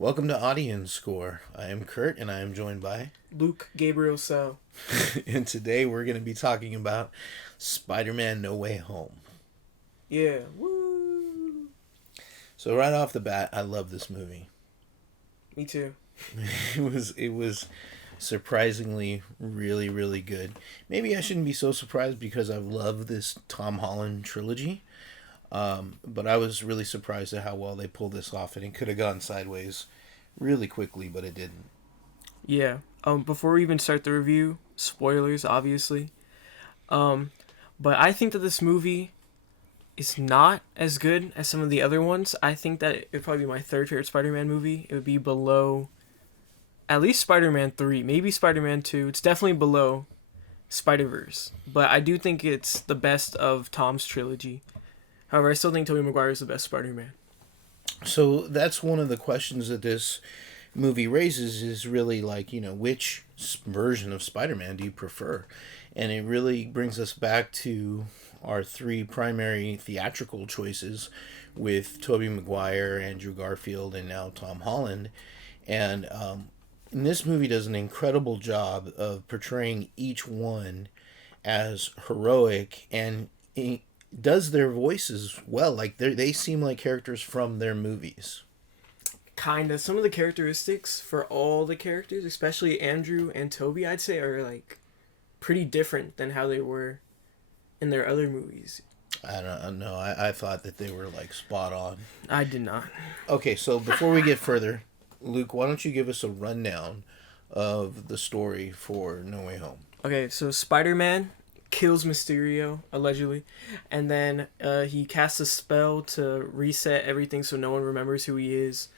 Welcome to Audience Score. I am Curt and I am joined by. Luke Gabriel So. And today we're going to be talking about Spider Man No Way Home. Yeah. Woo. So, right off the bat, I love this movie. Me too. It was surprisingly really, really good. Maybe I shouldn't be so surprised because I've loved this Tom Holland trilogy. But I was really surprised at how well they pulled this off, and it could have gone sideways really quickly, but it didn't. Yeah. Before we even start the review, spoilers obviously. Um, but I think that this movie is not as good as some of the other ones. I think that it would probably be my third favorite Spider-Man movie. It would be below at least Spider-Man 3, maybe Spider-Man 2. It's definitely below Spider-Verse. But I do think it's the best of Tom's trilogy. However, I still think Tobey Maguire is the best Spider-Man. So that's one of the questions that this movie raises is really like, which version of Spider Man do you prefer? And it really brings us back to our three primary theatrical choices with Tobey Maguire, Andrew Garfield, and now Tom Holland. And this movie does an incredible job of portraying each one as heroic and does their voices well. Like they seem like characters from their movies. Kinda. Some of the characteristics for all the characters, especially Andrew and Toby, I'd say are like pretty different than how they were in their other movies. I don't know. I thought that they were like spot on. I did not. Okay, so before we get further, Luke, why don't you give us a rundown of the story for No Way Home? Okay, so Spider-Man kills Mysterio allegedly, and then he casts a spell to reset everything so no one remembers who he is.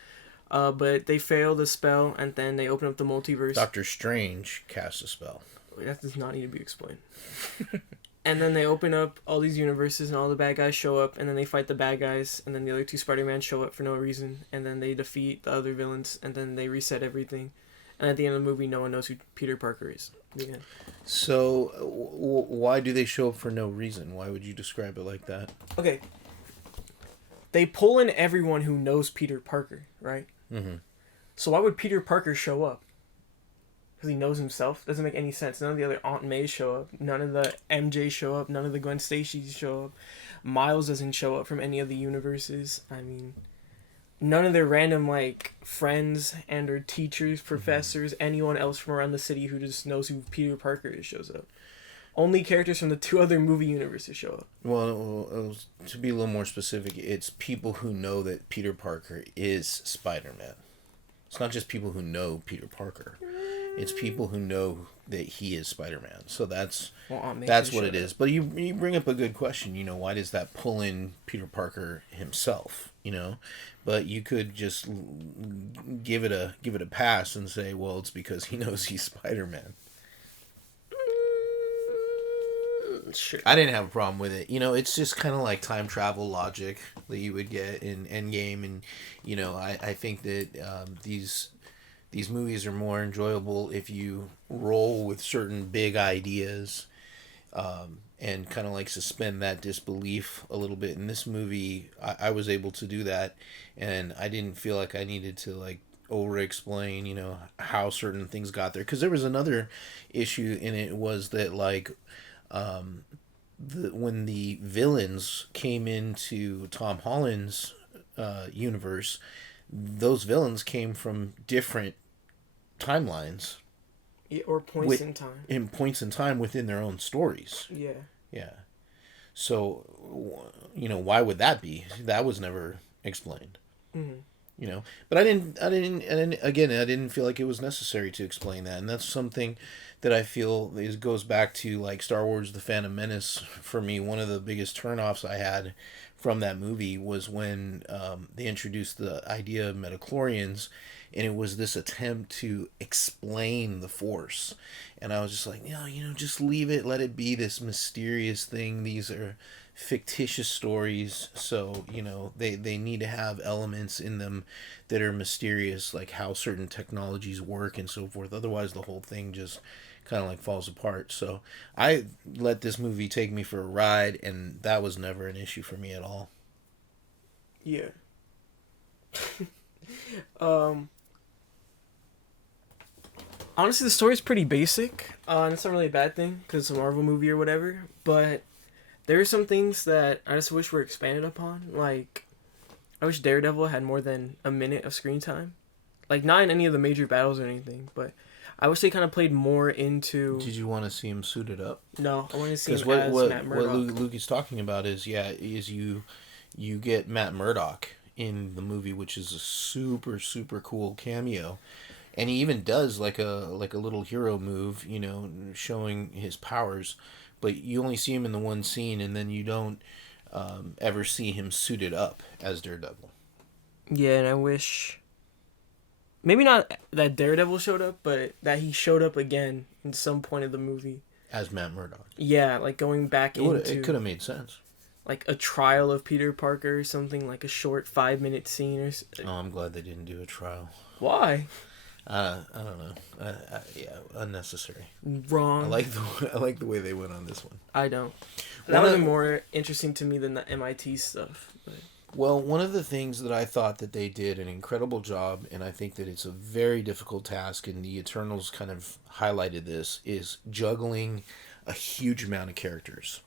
But they fail the spell, and then they open up the multiverse. Doctor Strange casts a spell. That does not need to be explained. And then they open up all these universes, and all the bad guys show up, and then they fight the bad guys, and then the other two Spider-Man show up for no reason, and then they defeat the other villains, and then they reset everything. And at the end of the movie, no one knows who Peter Parker is. The end. So, why do they show up for no reason? Why would you describe it like that? Okay. They pull in everyone who knows Peter Parker, right? Mm-hmm. So why would Peter Parker show up? Because he knows himself? Doesn't make any sense. None of the other Aunt Mays show up. None of the MJ show up. None of the Gwen Stacy's show up. Miles doesn't show up from any of the universes. I mean, none of their random, like, friends and or teachers, professors, anyone else from around the city who just knows who Peter Parker is shows up. Only characters from the two other movie universes show up. Well, to be a little more specific, it's people who know that Peter Parker is Spider-Man. It's not just people who know Peter Parker. It's people who know that he is Spider-Man. So that's what it is. But you bring up a good question. Why does that pull in Peter Parker himself? But you could just give it a pass and say, well, it's because he knows he's Spider-Man. Sure. I didn't have a problem with it. It's just kind of like time travel logic that you would get in Endgame, and I think that these movies are more enjoyable if you roll with certain big ideas, and kind of like suspend that disbelief a little bit. In this movie, I was able to do that, and I didn't feel like I needed to like over explain how certain things got there, because there was another issue in it, was that like when the villains came into Tom Holland's universe, those villains came from different timelines. Yeah, or points in time. In points in time within their own stories. Yeah. Yeah. So, why would that be? That was never explained. Mm-hmm. But I didn't feel like it was necessary to explain that, and that's something that I feel goes back to like Star Wars: The Phantom Menace. For me, one of the biggest turnoffs I had from that movie was when they introduced the idea of midichlorians, and it was this attempt to explain the Force, and I was just like, just leave it, let it be this mysterious thing. These are fictitious stories, so they need to have elements in them that are mysterious, like how certain technologies work and so forth. Otherwise the whole thing just kind of like falls apart. So I let this movie take me for a ride, and that was never an issue for me at all. Yeah. um, honestly, the story's pretty basic. And it's not really a bad thing because it's a Marvel movie or whatever. But there are some things that I just wish were expanded upon. Like, I wish Daredevil had more than a minute of screen time. Like, not in any of the major battles or anything, but I wish they kind of played more into. Did you want to see him suited up? No, I want to see Because him as Matt what Murdock. Luke is talking about is you get Matt Murdock in the movie, which is a super cool cameo, and he even does like a little hero move, showing his powers, but you only see him in the one scene, and then you don't ever see him suited up as Daredevil. Yeah, and I wish. Maybe not that Daredevil showed up, but that he showed up again in some point of the movie. As Matt Murdock. Yeah, like going back It could have made sense. like a trial of Peter Parker or something, like a short 5 minute scene Oh, I'm glad they didn't do a trial. Why? I don't know. Yeah, unnecessary. Wrong. I like the way they went on this one. I don't. That would have been more interesting to me than the MIT stuff. But. Well, one of the things that I thought that they did an incredible job, and I think that it's a very difficult task, and the Eternals kind of highlighted this, is juggling a huge amount of characters.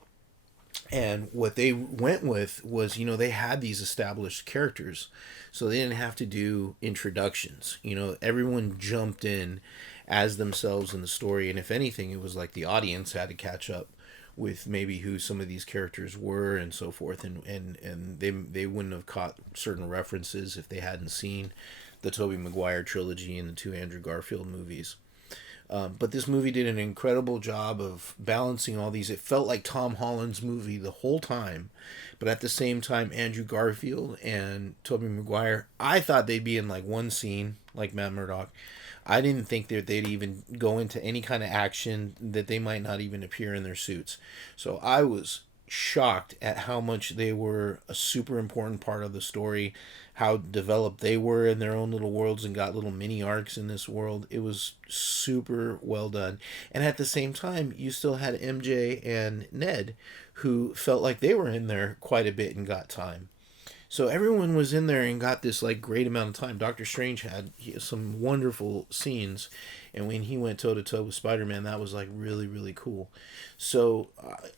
And what they went with was, they had these established characters, so they didn't have to do introductions. Everyone jumped in as themselves in the story, and if anything, it was like the audience had to catch up with maybe who some of these characters were and so forth, and they wouldn't have caught certain references if they hadn't seen the Tobey Maguire trilogy and the two Andrew Garfield movies. But this movie did an incredible job of balancing all these. It felt like Tom Holland's movie the whole time, but at the same time, Andrew Garfield and Tobey Maguire, I thought they'd be in like one scene, like Matt Murdock. I didn't think that they'd even go into any kind of action, that they might not even appear in their suits. So I was shocked at how much they were a super important part of the story, how developed they were in their own little worlds and got little mini arcs in this world. It was super well done. And at the same time, you still had MJ and Ned, who felt like they were in there quite a bit and got time. So everyone was in there and got this like great amount of time. Doctor Strange had some wonderful scenes, and when he went toe to toe with Spider-Man, that was like really cool. So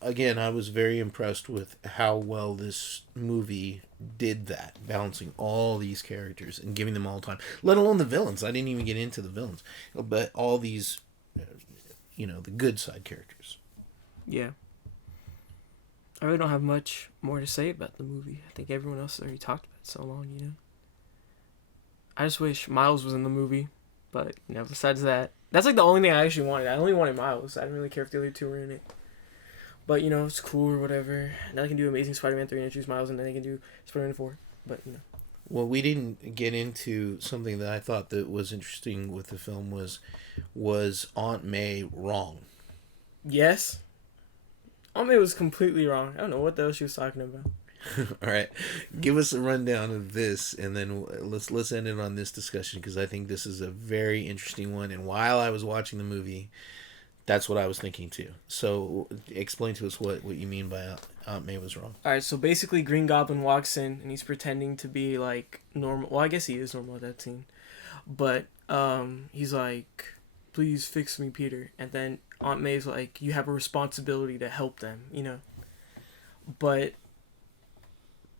again, I was very impressed with how well this movie did that, balancing all these characters and giving them all time. Let alone the villains. I didn't even get into the villains, but all these, the good side characters. Yeah. I really don't have much more to say about the movie. I think everyone else has already talked about it so long, I just wish Miles was in the movie, but, besides that, that's like the only thing I actually wanted. I only wanted Miles. I didn't really care if the other two were in it. But, it's cool or whatever. Now they can do Amazing Spider-Man 3 and introduce Miles, and then they can do Spider-Man 4. But, Well, we didn't get into something that I thought that was interesting with the film was Aunt May wrong? Yes. Aunt May was completely wrong. I don't know what the hell she was talking about. All right, give us a rundown of this, and then let's end it on this discussion, because I think this is a very interesting one. And while I was watching the movie, that's what I was thinking too. So explain to us what you mean by Aunt May was wrong. All right, so basically Green Goblin walks in and he's pretending to be like normal. Well, I guess he is normal at that scene, but he's like, "Please fix me, Peter." And then Aunt May's like, "You have a responsibility to help them," But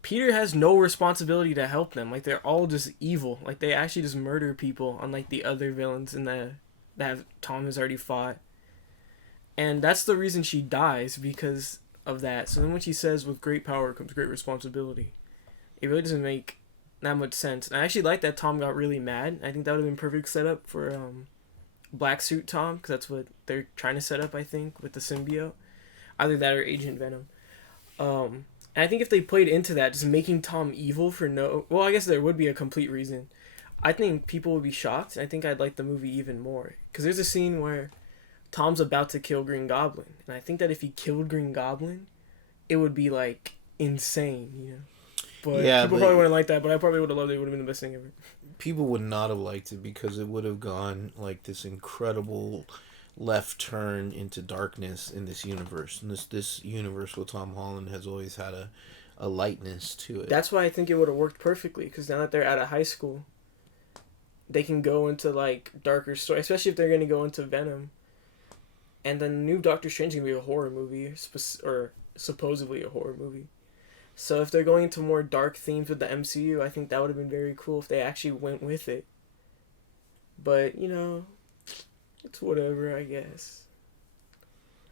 Peter has no responsibility to help them. Like, they're all just evil. Like, they actually just murder people, unlike the other villains that Tom has already fought. And that's the reason she dies, because of that. So then when she says, "With great power comes great responsibility," it really doesn't make that much sense. And I actually like that Tom got really mad. I think that would have been perfect setup for Black Suit Tom, because that's what they're trying to set up, I think, with the symbiote. Either that or Agent Venom. And I think if they played into that, just making Tom evil for well, I guess there would be a complete reason. I think people would be shocked, and I think I'd like the movie even more. Because there's a scene where Tom's about to kill Green Goblin, and I think that if he killed Green Goblin, it would be, like, insane, But yeah, people probably wouldn't like that, but I probably would have loved it. It would have been the best thing ever. People would not have liked it, because it would have gone like this incredible left turn into darkness in this universe. And this universe with Tom Holland has always had a lightness to it. That's why I think it would have worked perfectly, because now that they're out of high school, they can go into like darker story, especially if they're gonna go into Venom. And then the new Doctor Strange is gonna be a horror movie, or supposedly a horror movie. So if they're going into more dark themes with the MCU, I think that would have been very cool if they actually went with it. But you know, it's whatever, I guess.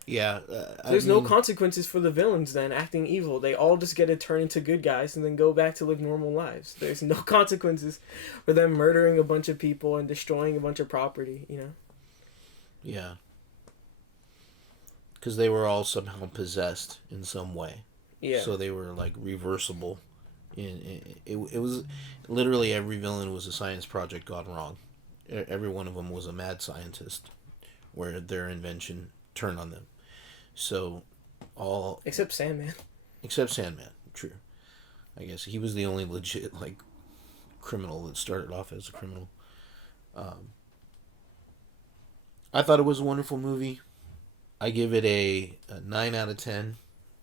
Yeah, There's no consequences for the villains then acting evil. They all just get to turn into good guys and then go back to live normal lives. There's no consequences for them murdering a bunch of people and destroying a bunch of property, you know? Yeah. Because they were all somehow possessed in some way. Yeah. So they were like reversible. It was literally every villain was a science project gone wrong. Every one of them was a mad scientist where their invention turned on them. So all except Sandman. Except Sandman, true. I guess he was the only legit like criminal that started off as a criminal. I thought it was a wonderful movie. I give it a 9 out of 10.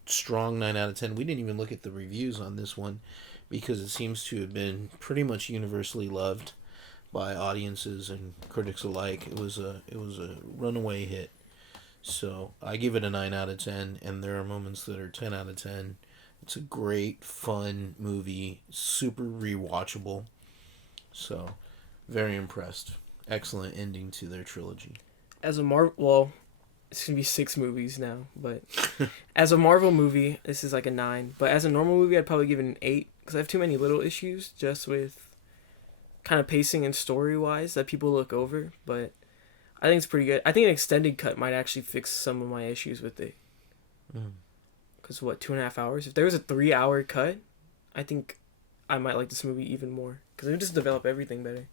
Strong 9 out of 10. We didn't even look at the reviews on this one because it seems to have been pretty much universally loved by audiences and critics alike. It was a runaway hit. So I give it a 9 out of 10, and there are moments that are 10 out of 10. It's a great, fun movie, super rewatchable. So, very impressed. Excellent ending to their trilogy. As a well, it's going to be 6 movies now, but as a Marvel movie, this is like a 9. But as a normal movie, I'd probably give it an 8, because I have too many little issues just with kind of pacing and story-wise that people look over, but I think it's pretty good. I think an extended cut might actually fix some of my issues with it. Because, 2.5 hours? If there was a 3-hour cut, I think I might like this movie even more. Because it would just develop everything better.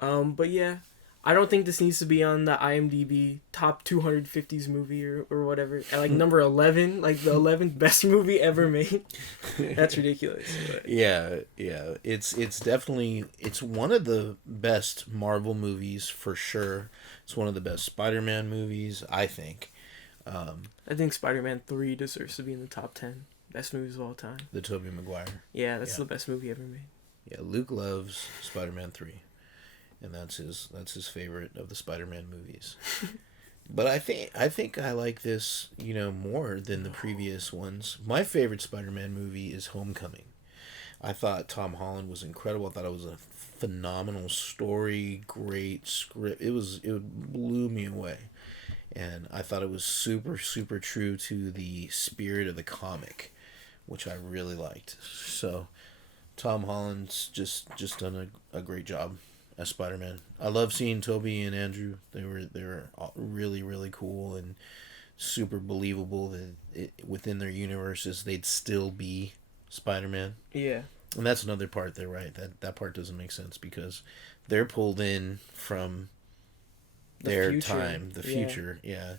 But yeah, I don't think this needs to be on the IMDb top 250s movie or whatever. At like number 11, like the 11th best movie ever made. That's ridiculous. But. Yeah. It's definitely, it's one of the best Marvel movies for sure. It's one of the best Spider-Man movies, I think. I think Spider-Man 3 deserves to be in the top 10 best movies of all time. The Tobey Maguire. Yeah, that's the best movie ever made. Yeah, Luke loves Spider-Man 3. And that's his favorite of the Spider-Man movies. But I think I like this, more than the previous ones. My favorite Spider-Man movie is Homecoming. I thought Tom Holland was incredible. I thought it was a phenomenal story, great script. It blew me away. And I thought it was super, super true to the spirit of the comic, which I really liked. So Tom Holland's just done a great job as Spider-Man. I love seeing Toby and Andrew. They were really, really cool and super believable that within their universes they'd still be Spider-Man. Yeah. And that's another part there, right? That part doesn't make sense because they're pulled in from their time, the future. Yeah.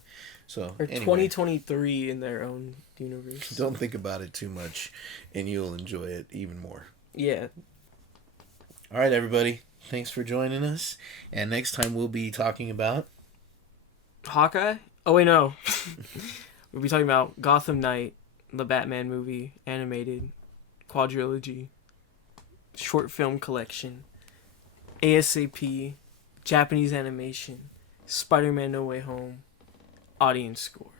So or anyway, 2023 in their own universe. Don't think about it too much and you'll enjoy it even more. Yeah. All right, everybody. Thanks for joining us. And next time we'll be talking about Hawkeye? Oh, wait, no. We'll be talking about Gotham Knight, the Batman movie, animated, quadrilogy, short film collection, ASAP, Japanese animation, Spider-Man No Way Home, audience score.